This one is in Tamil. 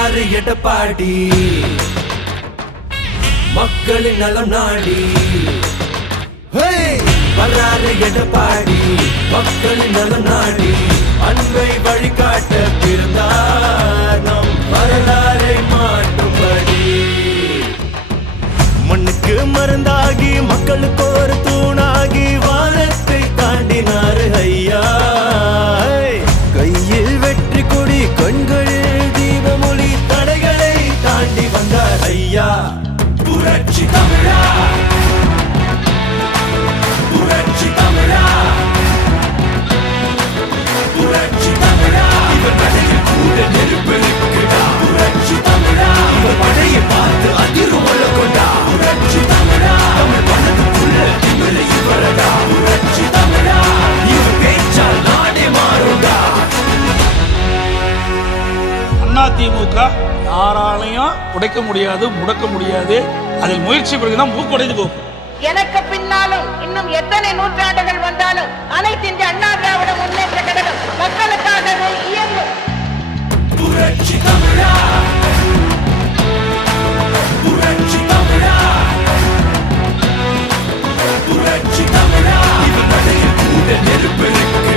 யாரு எடப்பாடி. மக்களின் நலம் நாடி. வர்றாரு எடப்பாடி மக்களின் நலம் நாடி. அன்பை வழிக்க அதிமுக யாராலையும் உடைக்க முடியாது முடக்க முடியாது. அதில் முயற்சி பிறகுதான் மூக்குடைந்து போகும். எனக்கு பின்னாலும் இன்னும் எத்தனை நூற்றாண்டுகள் வந்தாலும் அனைத்து இந்திய அண்ணா திராவிட முன்னேற்ற கழகம் மக்களுக்காகவே இயங்கும். புரட்சி தமிழா. புரட்சி தமிழா. புரட்சி தமிழா. இவன் நடையில் கூட நெருப்பெருக்கு